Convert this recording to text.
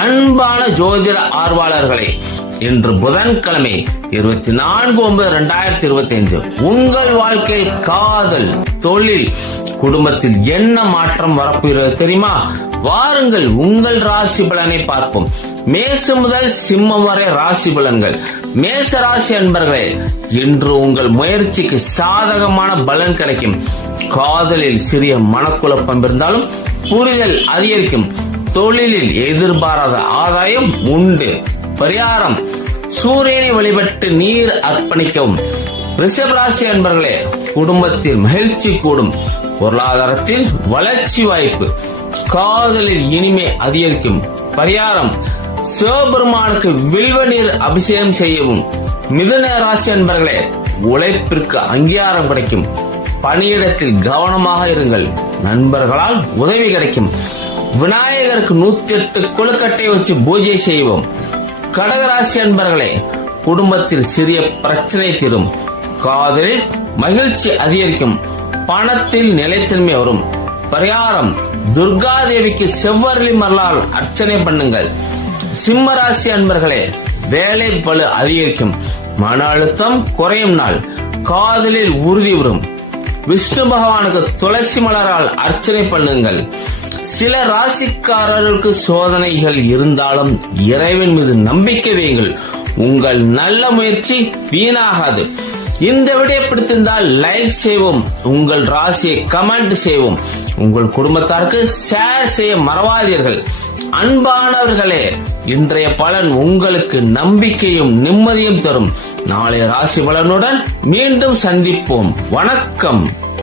அன்பான ஜோதிட ஆர்வலர்களே இன்று புதன்கிழமை இருபத்தி நான்கு ஒன்பது இரண்டாயிரத்தி இருபத்தி ஐந்து உங்கள் வாழ்க்கையில் காதல் தொழில் குடும்பத்தில் என்ன மாற்றம் வரப்போகிறது தெரியுமா? வாருங்கள் உங்கள் ராசி பலனை பார்ப்போம். மேசு முதல் சிம்மம் வரை ராசி பலன்கள். மேச ராசி அன்பர்களே இன்று உங்கள் முயற்சிக்கு சாதகமான பலன் கிடைக்கும். காதலில் சிறிய மனக்குழப்பம் இருந்தாலும் புரிதல் அதிகரிக்கும். தொழிலில் எதிர்பாராத ஆதாயம் உண்டு. பரிகாரம். சூரியனை வழிபட்டு நீர் அர்ப்பணிக்கவும். ரிஷபராசி அன்பர்களே குடும்பத்தில் மகிழ்ச்சி கூடும். பொருளாதாரத்தில் வளர்ச்சி வாய்ப்பு. காதலில் இனிமை அதிகரிக்கும். பரிகாரம். சிவபெருமானுக்கு வில்வ நீர் அபிஷேகம் செய்யவும். மிதுன ராசி அன்பர்களே உழைப்பிற்கு அங்கீகாரம் கிடைக்கும். பணியிடத்தில் கவனமாக இருங்கள். நண்பர்களால் உதவி கிடைக்கும். விநாயகருக்கு நூத்தி எட்டு கொழுக்கட்டை வச்சு பூஜை செய்வோம். கடகராசி அன்பர்களே குடும்பத்தில் சிறிய பிரச்சனை தீரும். காதலில் மகிழ்ச்சி அதிகரிக்கும். பணத்தில் நிலைத்தன்மை வரும். பரிகாரம் துர்கா தேவிக்கு செவ்வரளி மரலால் அர்ச்சனை பண்ணுங்கள். சிம்ம ராசி அன்பர்களே வேலை பளு அதிகரிக்கும். மன அழுத்தம் குறையும் நாள். காதலில் உறுதி வரும். விஷ்ணு பகவானுக்கு துளசி மலரால் அர்ச்சனை பண்ணுங்கள். சில ராசிக்காரர்களுக்கு சோதனைகள் இருந்தாலும் இறைவன் மீது நம்பிக்கை வையுங்கள். உங்கள் நல்ல முயற்சி வீணாகாது. இந்த வீடியோ பிடித்திருந்தால் லைக் செய்வோம் உங்கள் ராசியை கமெண்ட் செய்வோம் உங்கள் குடும்பத்தாருக்கு ஷேர் செய்ய மறவாதீர்கள். அன்பானவர்களே இன்றைய பலன் உங்களுக்கு நம்பிக்கையும் நிம்மதியும் தரும். நாளை ராசி பலனுடன் மீண்டும் சந்திப்போம். வணக்கம்.